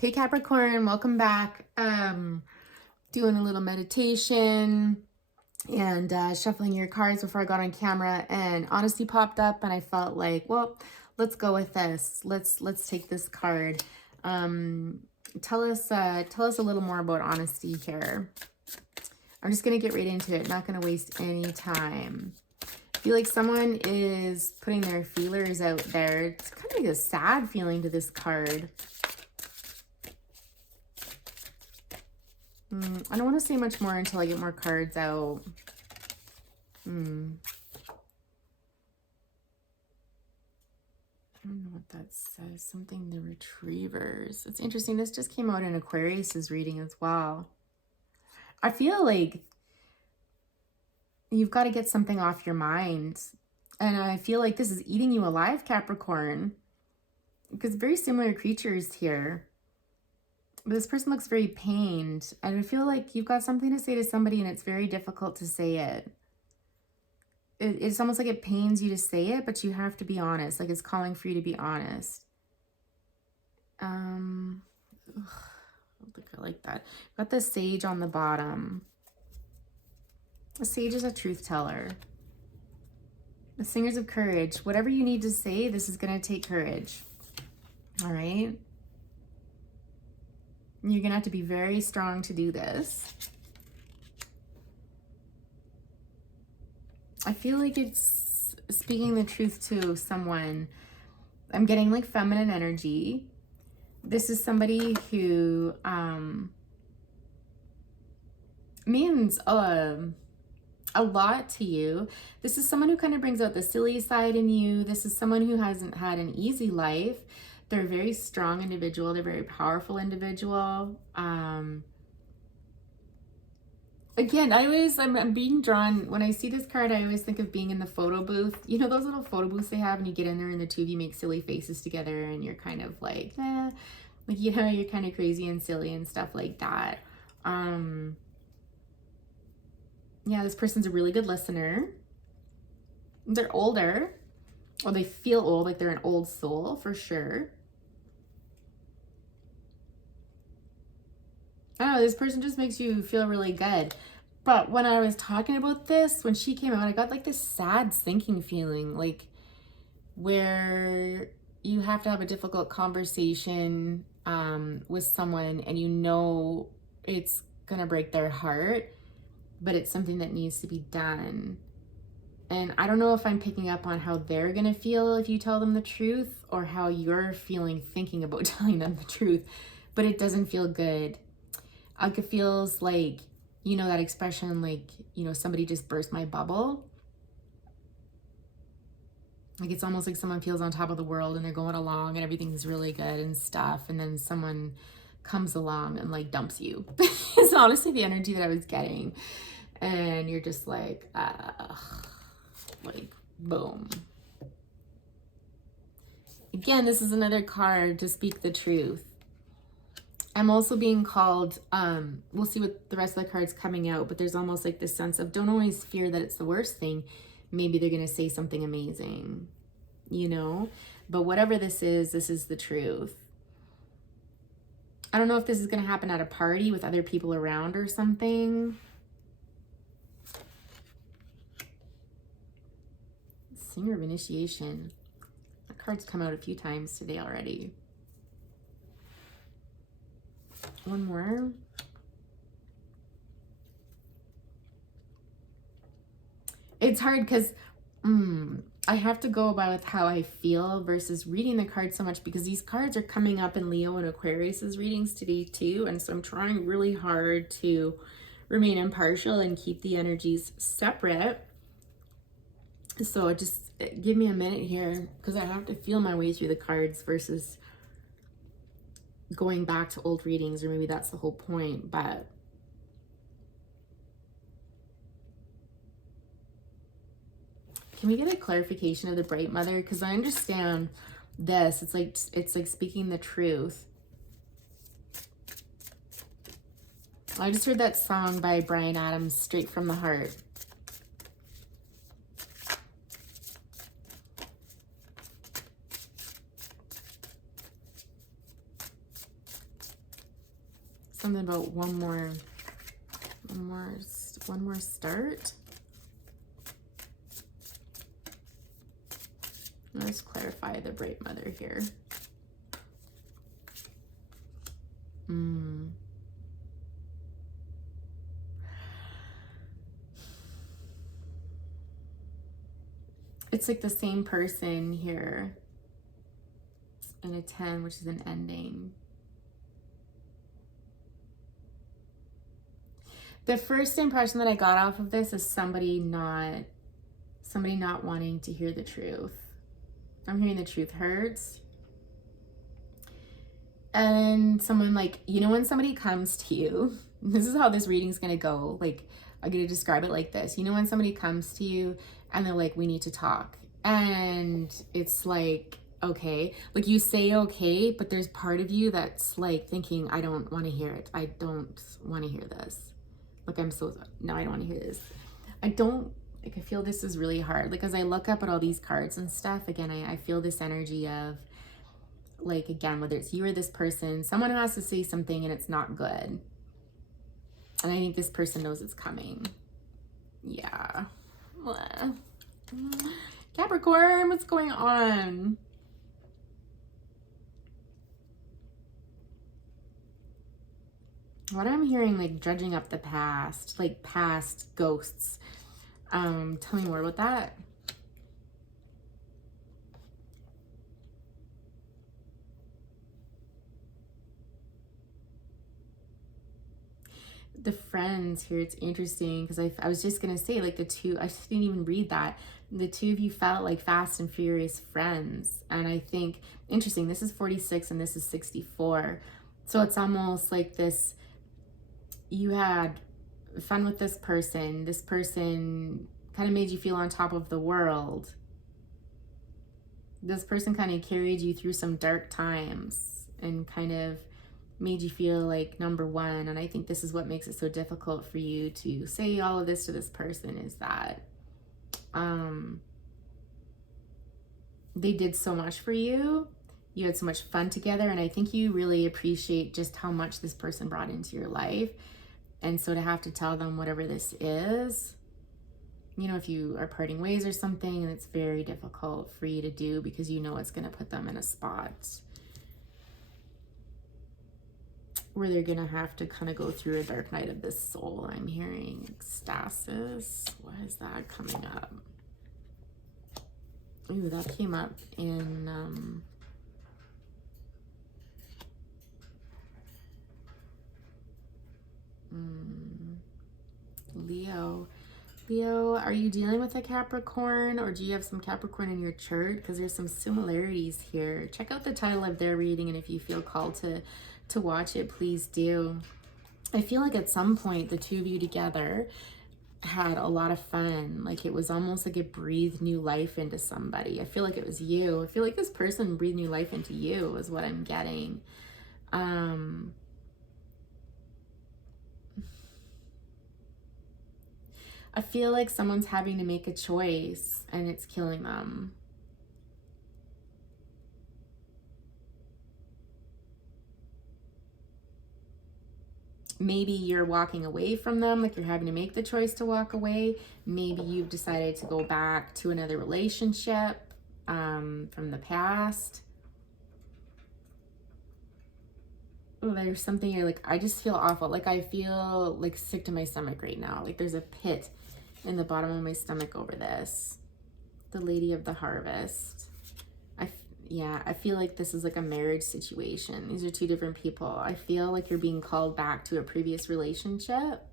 Hey Capricorn, welcome back. Doing a little meditation and shuffling your cards before I got on camera, and honesty popped up and I felt like, well, let's go with this. Let's take this card. Tell us a little more about honesty here. I'm just gonna get right into it, not gonna waste any time. I feel like someone is putting their feelers out there. It's kind of like a sad feeling to this card. I don't want to say much more until I get more cards out. I don't know what that says. Something the retrievers. It's interesting. This just came out in Aquarius's reading as well. I feel like you've got to get something off your mind. And I feel like this is eating you alive, Capricorn. Because very similar creatures here. But this person looks very pained. And I feel like you've got something to say to somebody and it's very difficult to say it. It's almost like it pains you to say it, but you have to be honest. Like it's calling for you to be honest. I don't think I like that. Got the Sage on the bottom. The Sage is a truth teller. The Singers of Courage. Whatever you need to say, this is going to take courage. All right? You're going to have to be very strong to do this. I feel like it's speaking the truth to someone. I'm getting like feminine energy. This is somebody who means a lot to you. This is someone who kind of brings out the silly side in you. This is someone who hasn't had an easy life. They're a very strong individual. They're a very powerful individual. Again, I'm being drawn, when I see this card, I always think of being in the photo booth. You know those little photo booths they have and you get in there and the two of you make silly faces together and you're kind of like, like, you know, you're kind of crazy and silly and stuff like that. Yeah, this person's a really good listener. They're older, or they feel old, like they're an old soul for sure. I don't know, this person just makes you feel really good. But when I was talking about this, when she came out, I got like this sad sinking feeling, like where you have to have a difficult conversation with someone and you know it's gonna break their heart, but it's something that needs to be done. And I don't know if I'm picking up on how they're gonna feel if you tell them the truth or how you're feeling thinking about telling them the truth, but it doesn't feel good. Like it feels like, you know, that expression, like, you know, somebody just burst my bubble. Like it's almost like someone feels on top of the world and they're going along and everything's really good and stuff. And then someone comes along and like dumps you. It's honestly the energy that I was getting. And you're just like boom. Again, this is another card to speak the truth. I'm also being called, we'll see what the rest of the cards coming out, but there's almost like this sense of don't always fear that it's the worst thing. Maybe they're going to say something amazing, you know? But whatever this is the truth. I don't know if this is going to happen at a party with other people around or something. Singer of Initiation. That card's come out a few times today already. One more. It's hard because I have to go about how I feel versus reading the cards so much because these cards are coming up in Leo and Aquarius's readings today too. And so I'm trying really hard to remain impartial and keep the energies separate. So just give me a minute here because I have to feel my way through the cards versus going back to old readings, or maybe that's the whole point. But can we get a clarification of the Bright Mother? Because I understand this. It's like speaking the truth. I just heard that song by Bryan Adams, Straight from the Heart. Something about one more start. Let's clarify the Bright Mother here. It's like the same person here in a 10, which is an ending. The first impression that I got off of this is somebody not wanting to hear the truth. I'm hearing the truth hurts. And someone like, you know, when somebody comes to you, this is how this reading's going to go. Like, I'm going to describe it like this. You know, when somebody comes to you and they're like, we need to talk. And it's like, okay, like you say okay, but there's part of you that's like thinking, I don't want to hear it. I don't want to hear this. Like, no, I don't want to hear this. I feel this is really hard. Like, as I look up at all these cards and stuff, again, I feel this energy of, like, again, whether it's you or this person, someone has to say something and it's not good. And I think this person knows it's coming. Yeah. Capricorn, what's going on? What I'm hearing, like, dredging up the past, like past ghosts. Tell me more about that. The friends here, it's interesting because I was just gonna say, like, I just didn't even read that. The two of you felt like fast and furious friends. And I think, interesting, this is 46 and this is 64. So it's almost like this, you had fun with this person kind of made you feel on top of the world. This person kind of carried you through some dark times and kind of made you feel like number one. And I think this is what makes it so difficult for you to say all of this to this person, is that they did so much for you. You had so much fun together, and I think you really appreciate just how much this person brought into your life. And so to have to tell them whatever this is, you know, if you are parting ways or something, and it's very difficult for you to do because you know it's going to put them in a spot where they're going to have to kind of go through a dark night of the soul. I'm hearing stasis. Why is that coming up? Ooh, that came up in Leo. Leo, are you dealing with a Capricorn, or do you have some Capricorn in your chart? Because there's some similarities here. Check out the title of their reading, and if you feel called to watch it, please do. I feel like at some point the two of you together had a lot of fun. Like, it was almost like it breathed new life into somebody. I feel like it was you. I feel like this person breathed new life into you is what I'm getting. I feel like someone's having to make a choice and it's killing them. Maybe you're walking away from them, like you're having to make the choice to walk away. Maybe you've decided to go back to another relationship from the past. Oh, there's something you're like, I just feel awful. Like, I feel like sick to my stomach right now. Like, there's a pit in the bottom of my stomach over this. The Lady of the Harvest. I feel like this is like a marriage situation. These are two different people. I feel like you're being called back to a previous relationship.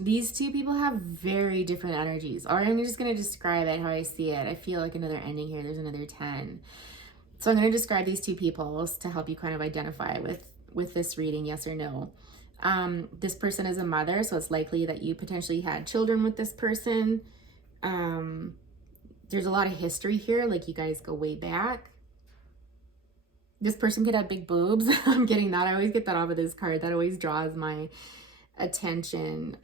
These two people have very different energies. Or I'm just going to describe it how I see it. I feel like another ending here. There's another 10. So I'm going to describe these two people to help you kind of identify with this reading, yes or no. This person is a mother, so it's likely that you potentially had children with this person. There's a lot of history here, like you guys go way back. This person could have big boobs. I'm getting that. I always get that off of this card. That always draws my attention.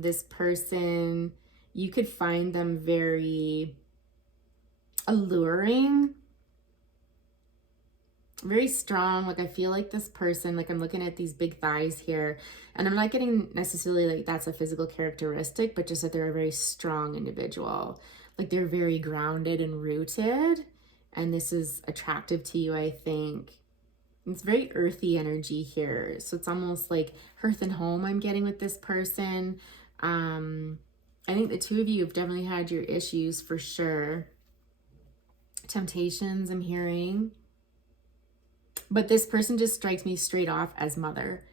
This person, you could find them very alluring, very strong. Like, I feel like this person, like, I'm looking at these big thighs here, and I'm not getting necessarily like that's a physical characteristic, but just that they're a very strong individual. Like, they're very grounded and rooted, and this is attractive to you, I think. It's very earthy energy here. So it's almost like hearth and home I'm getting with this person. I think the two of you have definitely had your issues for sure. Temptations I'm hearing. But this person just strikes me straight off as mother.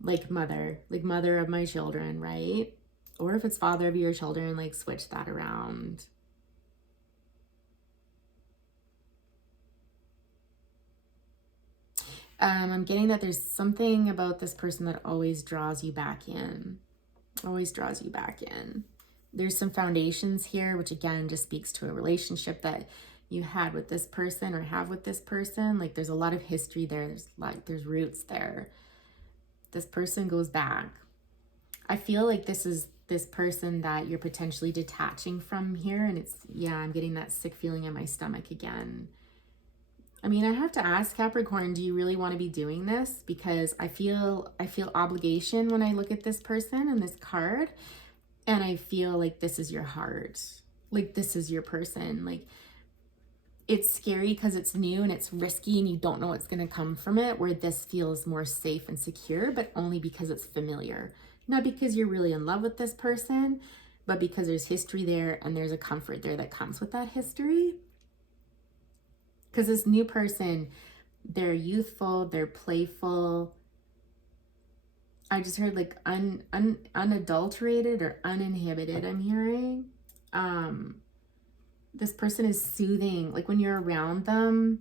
Like mother of my children, right? Or if it's father of your children, like switch that around. I'm getting that there's something about this person that always draws you back in. Always draws you back in. There's some foundations here, which again just speaks to a relationship that you had with this person or have with this person. Like, there's a lot of history there. There's roots there. This person goes back. I feel like this is this person that you're potentially detaching from here. And it's, yeah, I'm getting that sick feeling in my stomach again. I mean, I have to ask, Capricorn, do you really want to be doing this? Because I feel obligation when I look at this person and this card, and I feel like this is your heart. Like, this is your person. Like, it's scary because it's new and it's risky and you don't know what's going to come from it, where this feels more safe and secure, but only because it's familiar. Not because you're really in love with this person, but because there's history there and there's a comfort there that comes with that history. Because this new person, they're youthful, they're playful. I just heard like unadulterated or uninhibited, I'm hearing. This person is soothing. Like, when you're around them,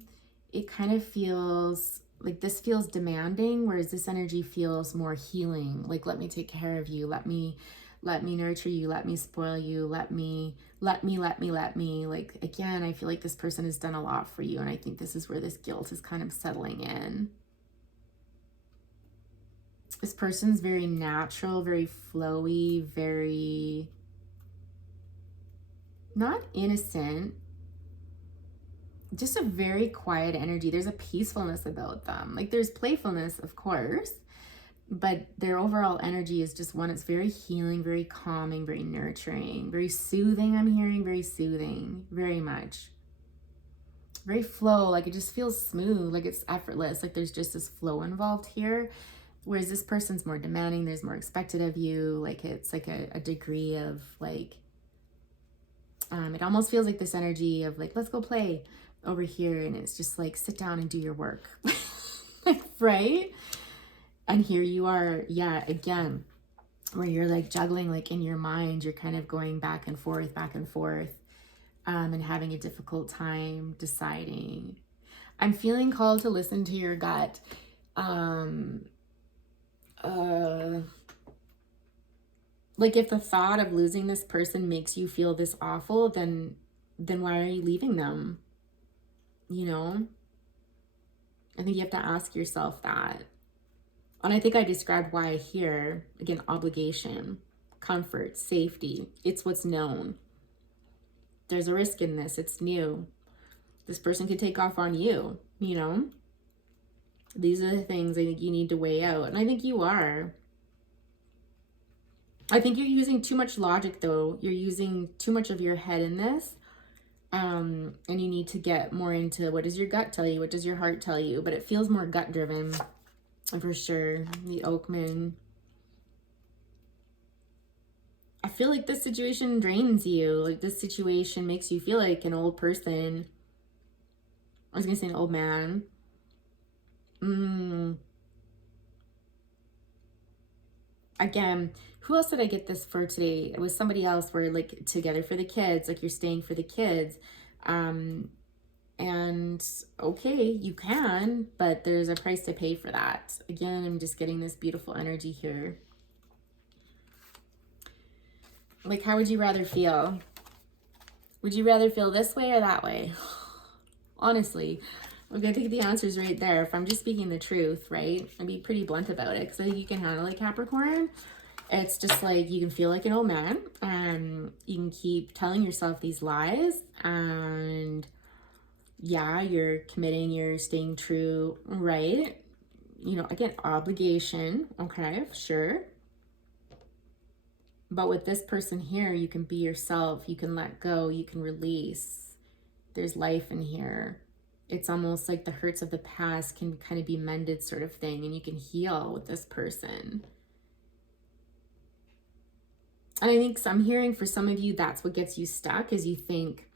it kind of feels like this feels demanding, whereas this energy feels more healing. Like, let me take care of you. Let me nurture you. Let me spoil you. Let me. Like, again, I feel like this person has done a lot for you. And I think this is where this guilt is kind of settling in. This person's very natural, very flowy, very not innocent, just a very quiet energy. There's a peacefulness about them. Like, there's playfulness, of course, but their overall energy is just one. It's very healing, very calming, very nurturing, very soothing. I'm hearing very soothing, very much. Very flow, like it just feels smooth, like it's effortless, like there's just this flow involved here. Whereas this person's more demanding, there's more expected of you, like it's like a degree of like, it almost feels like this energy of like, let's go play over here. And it's just like, sit down and do your work, right? And here you are, yeah, again, where you're like juggling, like in your mind, you're kind of going back and forth, and having a difficult time deciding. I'm feeling called to listen to your gut. Like, if the thought of losing this person makes you feel this awful, then why are you leaving them? You know? I think you have to ask yourself that. And I think I described why here. Again, obligation, comfort, safety. It's what's known. There's a risk in this. It's new. This person could take off on you, you know? These are the things I think you need to weigh out. And I think you are. I think you're using too much logic, though. You're using too much of your head in this. And you need to get more into, what does your gut tell you? What does your heart tell you? But it feels more gut driven, for sure. The Oakman. I feel like this situation drains you. Like, this situation makes you feel like an old person. I was going to say an old man. Again, who else did I get this for today? It was somebody else where, like, together for the kids, like you're staying for the kids. And okay, you can, but there's a price to pay for that. Again, I'm just getting this beautiful energy here. Like, how would you rather feel? Would you rather feel this way or that way? Honestly, okay, I think the answer is right there. If I'm just speaking the truth, right? I'd be pretty blunt about it, because I think you can handle it, Capricorn. It's just like you can feel like an old man and you can keep telling yourself these lies, and yeah, you're committing, you're staying true, right? You know, again, obligation, okay, sure. But with this person here, you can be yourself, you can let go, you can release. There's life in here. It's almost like the hurts of the past can kind of be mended, sort of thing, and you can heal with this person. And I think I'm hearing for some of you, that's what gets you stuck, is you think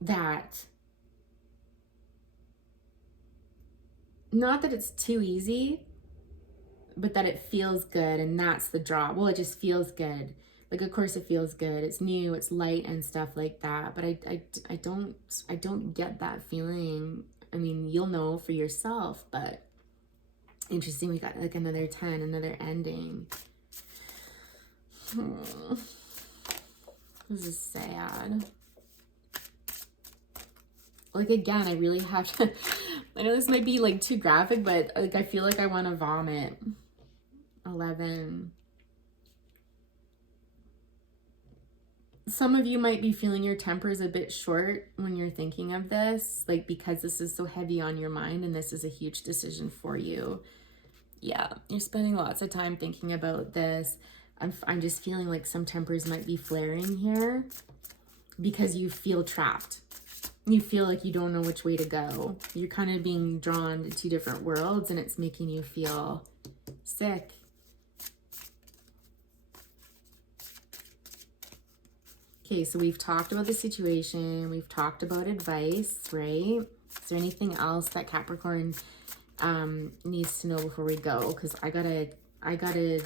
that, not that it's too easy, but that it feels good, and that's the draw. Well, it just feels good. Like, of course it feels good. It's new, it's light and stuff like that. But I don't get that feeling. I mean, you'll know for yourself, but interesting. We got like another 10, another ending. This is sad. Like, again, I really have to, I know this might be like too graphic, but like I feel like I want to vomit. 11. Some of you might be feeling your temper is a bit short when you're thinking of this, like because this is so heavy on your mind and this is a huge decision for you. Yeah, you're spending lots of time thinking about this. I'm just feeling like some tempers might be flaring here because you feel trapped. You feel like you don't know which way to go. You're kind of being drawn to two different worlds and it's making you feel sick. Okay, so we've talked about the situation. We've talked about advice, right? Is there anything else that Capricorn needs to know before we go? Because I gotta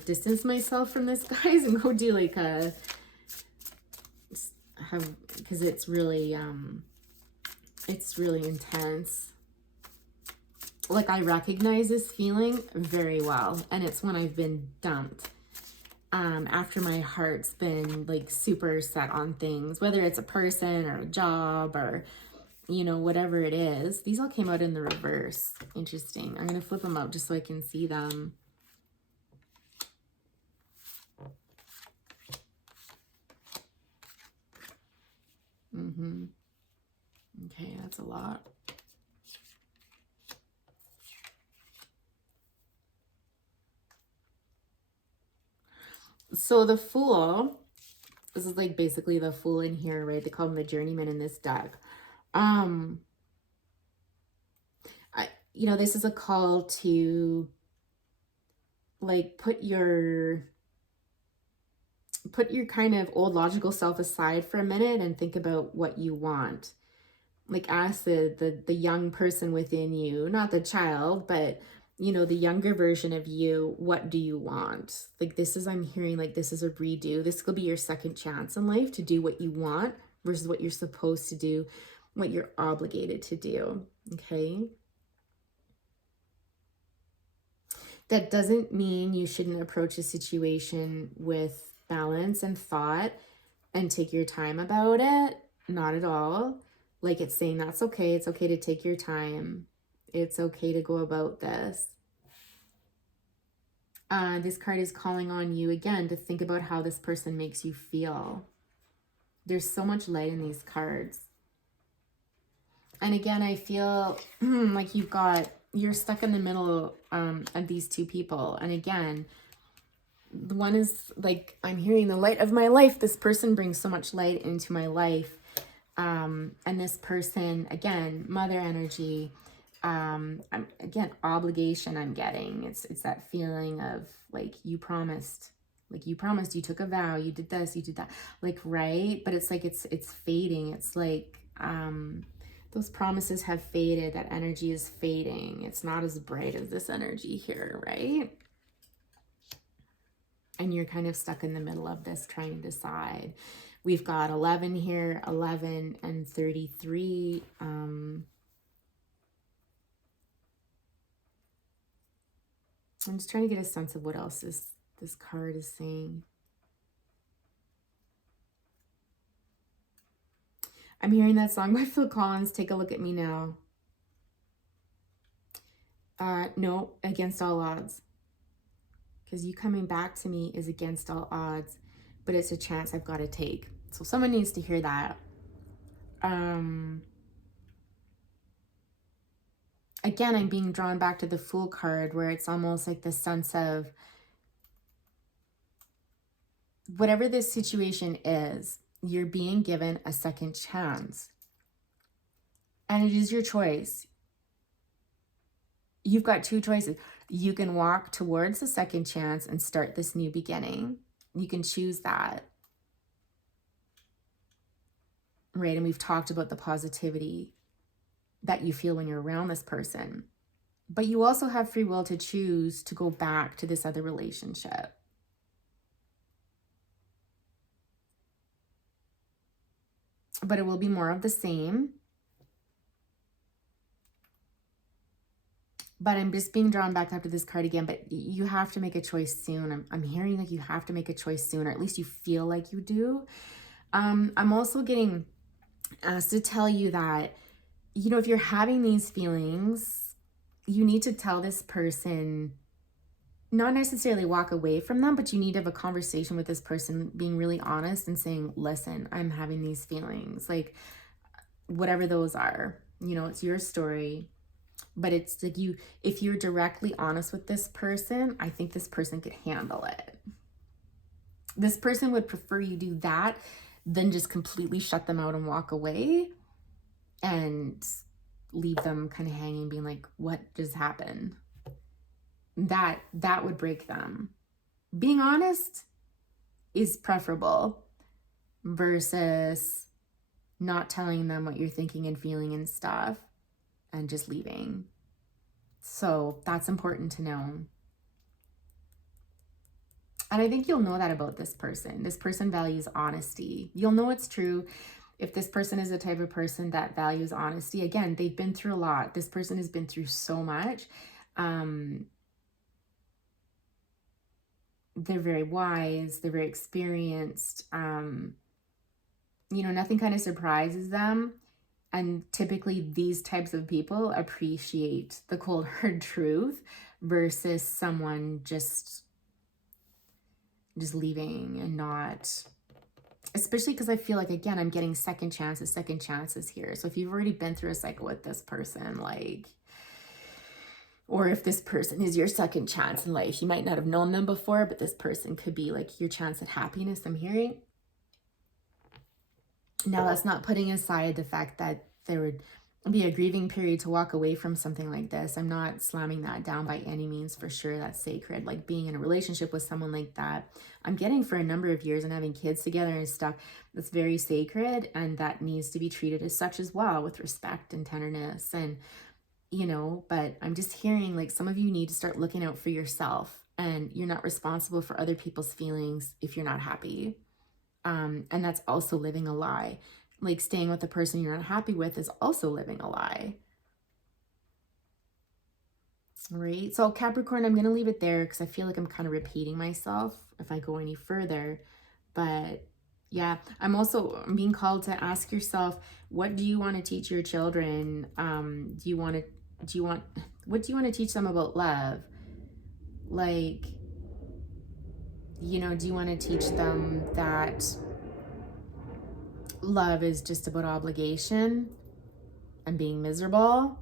distance myself from this, guys, and go do like a because it's really intense. Like, I recognize this feeling very well, and it's when I've been dumped. After my heart's been like super set on things, whether it's a person or a job or, you know, whatever it is. These all came out in the reverse. Interesting. I'm going to flip them out just so I can see them. Okay, that's a lot. So the Fool, this is like basically the Fool in here, right? They call him the Journeyman in this deck. You know, this is a call to like put your kind of old logical self aside for a minute and think about what you want. Like, ask the young person within you, not the child, but you know, the younger version of you, what do you want? Like, this is, I'm hearing like this is a redo. This will be your second chance in life to do what you want versus what you're supposed to do, what you're obligated to do. Okay. That doesn't mean you shouldn't approach a situation with balance and thought and take your time about it. Not at all. Like, it's saying that's okay. It's okay to take your time. It's okay to go about this. This card is calling on you again to think about how this person makes you feel. There's so much light in these cards. And again, I feel like you're stuck in the middle of these two people. And again, the one is like, I'm hearing the light of my life. This person brings so much light into my life. And this person, again, mother energy, again, obligation I'm getting. It's that feeling of like, you promised, you took a vow, you did this, you did that, like, right? But it's like, it's fading. It's like, those promises have faded. That energy is fading. It's not as bright as this energy here, right? And you're kind of stuck in the middle of this trying to decide. We've got 11 here, 11 and 33. I'm just trying to get a sense of what else this card is saying. I'm hearing that song by Phil Collins, Take a Look at Me Now. No, Against All Odds. because you coming back to me is against all odds, but it's a chance I've got to take. So someone needs to hear that. Again, I'm being drawn back to the Fool card, where it's almost like the sense of whatever this situation is, you're being given a second chance. And it is your choice. You've got two choices. You can walk towards the second chance and start this new beginning. You can choose that. Right? And we've talked about the positivity that you feel when you're around this person. But you also have free will to choose to go back to this other relationship. But it will be more of the same. But I'm just being drawn back up to this card again. But you have to make a choice soon. I'm hearing like you have to make a choice soon, or at least you feel like you do. I'm also getting asked to tell you that, you know, if you're having these feelings, you need to tell this person, not necessarily walk away from them, but you need to have a conversation with this person, being really honest and saying, listen, I'm having these feelings, like whatever those are, you know, it's your story. But it's like if you're directly honest with this person, I think this person could handle it. This person would prefer you do that than just completely shut them out and walk away and leave them kind of hanging, being like, what just happened? That would break them. Being honest is preferable versus not telling them what you're thinking and feeling and stuff and just leaving. So that's important to know. And I think you'll know that about this person. This person values honesty. You'll know it's true if this person is the type of person that values honesty. Again, they've been through a lot. This person has been through so much. They're very wise. They're very experienced. You know, nothing kind of surprises them. And typically these types of people appreciate the cold hard truth versus someone just leaving and not, especially because I feel like, again, I'm getting second chances here. So if you've already been through a cycle with this person, like, or if this person is your second chance in life, you might not have known them before, but this person could be like your chance at happiness, I'm hearing. Now, that's not putting aside the fact that there would be a grieving period to walk away from something like this. I'm not slamming that down by any means, for sure. That's sacred. Like being in a relationship with someone like that, I'm getting for a number of years and having kids together and stuff, that's very sacred, and that needs to be treated as such as well, with respect and tenderness. And, you know, but I'm just hearing like some of you need to start looking out for yourself, and you're not responsible for other people's feelings if you're not happy. And that's also living a lie. Like staying with the person you're not happy with is also living a lie. Right? So Capricorn, I'm going to leave it there because I feel like I'm kind of repeating myself if I go any further. But yeah, I'm also being called to ask yourself, what do you want to teach your children? What do you want to teach them about love? Like, you know, do you want to teach them that love is just about obligation and being miserable?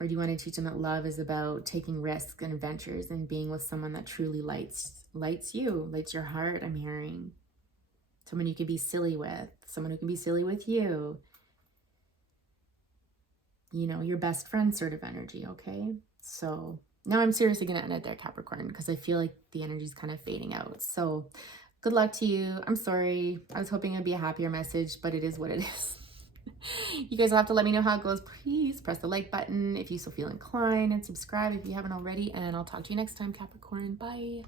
Or do you want to teach them that love is about taking risks and adventures and being with someone that truly lights your heart? I'm hearing someone you can be silly with, someone who can be silly with you, you know, your best friend sort of energy. Okay, so now I'm seriously gonna end it there, Capricorn, because I feel like the energy is kind of fading out. So good luck to you. I'm sorry, I was hoping it'd be a happier message, but it is what it is. You guys will have to let me know how it goes. Please press the like button if you still feel inclined, and subscribe if you haven't already, and I'll talk to you next time, Capricorn. Bye.